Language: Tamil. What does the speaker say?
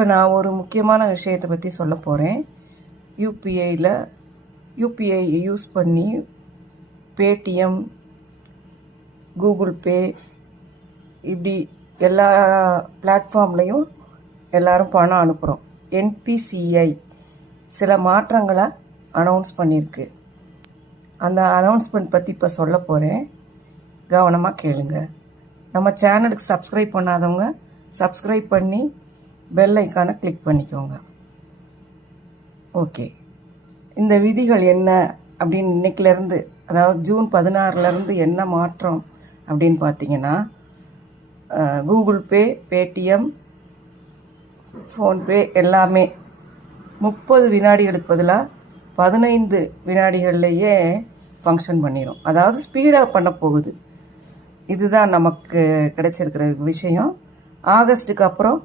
இப்போ நான் ஒரு முக்கியமான விஷயத்தை பற்றி சொல்ல போகிறேன் யூபிஐயில் யூபிஐ யூஸ் பண்ணி பேடிஎம் கூகுள் பே இப்படி எல்லா பிளாட்ஃபார்ம்லேயும் எல்லாரும் பணம் அனுப்புகிறோம் என்பிசிஐ சில மாற்றங்களை அனௌன்ஸ் பண்ணியிருக்கு அந்த அனௌன்ஸ்மெண்ட் பற்றி இப்போ சொல்ல போகிறேன் கவனமாக கேளுங்க. நம்ம சேனலுக்கு சப்ஸ்கிரைப் பண்ணாதவங்க சப்ஸ்கிரைப் பண்ணி பெல் ஐக்கானை கிளிக் பண்ணிக்கோங்க. ஓகே இந்த விதிகள் என்ன அப்படின்னு இன்னைக்கிலேருந்து அதாவது ஜூன் பதினாறுலேருந்து என்ன மாற்றம் அப்படின்னு பார்த்தீங்கன்னா கூகுள் பே பேடிஎம் ஃபோன்பே எல்லாமே முப்பது வினாடிகளுக்கு பதிலாக பதினைந்து வினாடிகள்லையே ஃபங்க்ஷன் பண்ணிடும் அதாவது ஸ்பீடாக பண்ண போகுது. இதுதான் நமக்கு கிடைச்சிருக்கிற விஷயம். ஆகஸ்ட்டுக்கு அப்புறம்